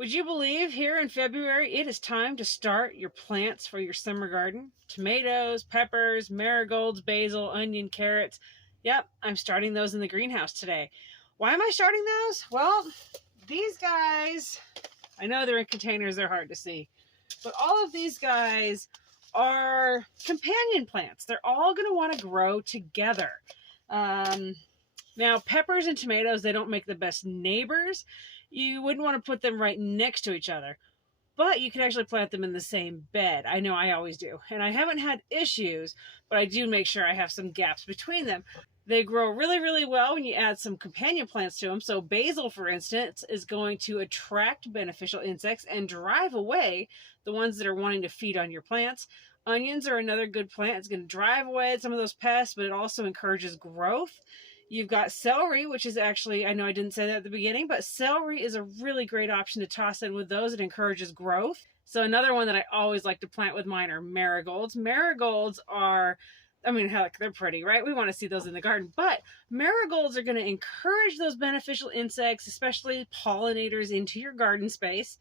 Would you believe here in February, it is time to start your plants for your summer garden? Tomatoes, peppers, marigolds, basil, onion, carrots. Yep, I'm starting those in the greenhouse today. Why am I starting those? Well, these guys, I know they're in containers, they're hard to see, but all of these guys are companion plants. They're all going to want to grow together. Now, peppers and tomatoes, they don't make the best neighbors. You wouldn't want to put them right next to each other, but you can actually plant them in the same bed. I know I always do, and I haven't had issues, but I do make sure I have some gaps between them. They grow really, really well when you add some companion plants to them. So basil, for instance, is going to attract beneficial insects and drive away the ones that are wanting to feed on your plants. Onions are another good plant. It's going to drive away some of those pests, but it also encourages growth. You've got celery, which is actually, I know I didn't say that at the beginning, but celery is a really great option to toss in with those. It encourages growth. So another one that I always like to plant with mine are marigolds. Marigolds are, I mean, heck, they're pretty, right? We want to see those in the garden, but marigolds are going to encourage those beneficial insects, especially pollinators, into your garden space.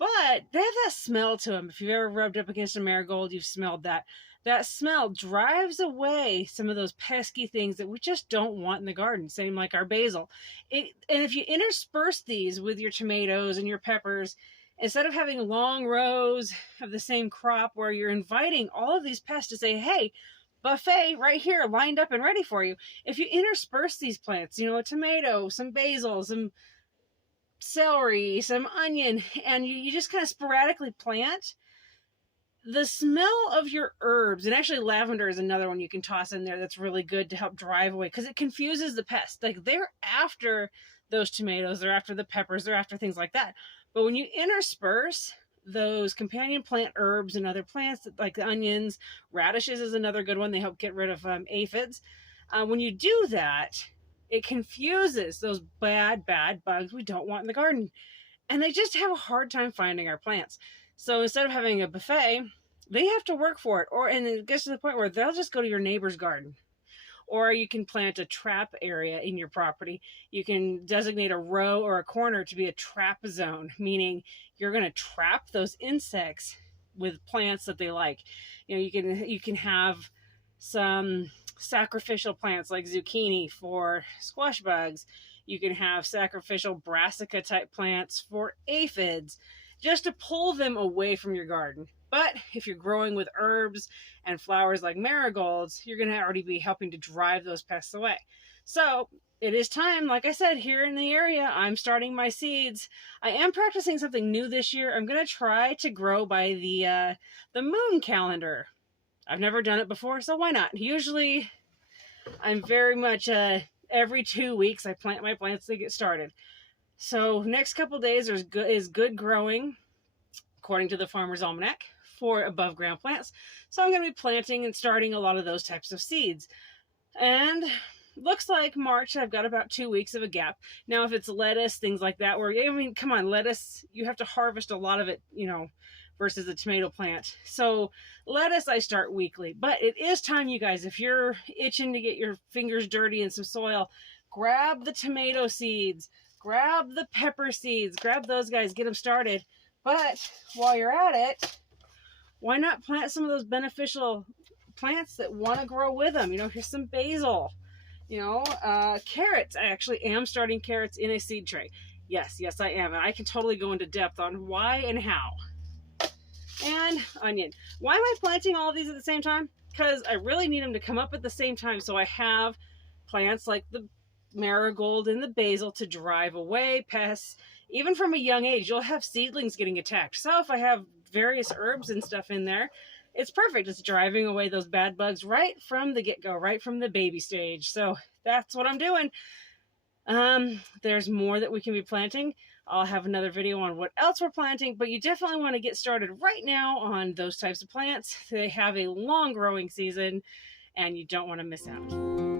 But they have that smell to them. If you've ever rubbed up against a marigold, you've smelled that. That smell drives away some of those pesky things that we just don't want in the garden. Same like our basil. And if you intersperse these with your tomatoes and your peppers, instead of having long rows of the same crop where you're inviting all of these pests to say, hey, buffet right here, lined up and ready for you. If you intersperse these plants, a tomato, some basil, some celery, some onion, and you just kind of sporadically plant, the smell of your herbs, and actually lavender is another one you can toss in there that's really good to help drive away, because it confuses the pests. Like, they're after those tomatoes, they're after the peppers, they're after things like that. But when you intersperse those companion plant herbs and other plants like the onions, radishes is another good one. They help get rid of aphids. When you do that, it confuses those bad bugs we don't want in the garden. And they just have a hard time finding our plants. So instead of having a buffet, they have to work for it. And it gets to the point where they'll just go to your neighbor's garden. Or you can plant a trap area in your property. You can designate a row or a corner to be a trap zone, meaning you're going to trap those insects with plants that they like. You can have some sacrificial plants like zucchini for squash bugs. You can have sacrificial brassica type plants for aphids, just to pull them away from your garden. But if you're growing with herbs and flowers like marigolds, you're going to already be helping to drive those pests away. So it is time, like I said, here in the area, I'm starting my seeds. I am practicing something new this year. I'm going to try to grow by the moon calendar. I've never done it before, so why not? Usually I'm very much every 2 weeks I plant my plants to get started. So next couple days is good growing, according to the Farmer's Almanac, for above ground plants. So I'm going to be planting and starting a lot of those types of seeds. And looks like March, I've got about 2 weeks of a gap. Now, if it's lettuce, things like that, come on, lettuce, you have to harvest a lot of it, versus a tomato plant. So lettuce, I start weekly. But it is time, you guys, if you're itching to get your fingers dirty in some soil, grab the tomato seeds, grab the pepper seeds, grab those guys, get them started. But while you're at it, why not plant some of those beneficial plants that want to grow with them? Here's some basil, carrots. I actually am starting carrots in a seed tray. Yes, I am. And I can totally go into depth on why and how. And onion. Why am I planting all of these at the same time? Because I really need them to come up at the same time. So I have plants like the marigold and the basil to drive away pests. Even from a young age, you'll have seedlings getting attacked. So if I have various herbs and stuff in there, it's perfect. It's driving away those bad bugs right from the get-go, right from the baby stage. So that's what I'm doing. There's more that we can be planting. I'll have another video on what else we're planting, but you definitely want to get started right now on those types of plants. They have a long growing season and you don't want to miss out.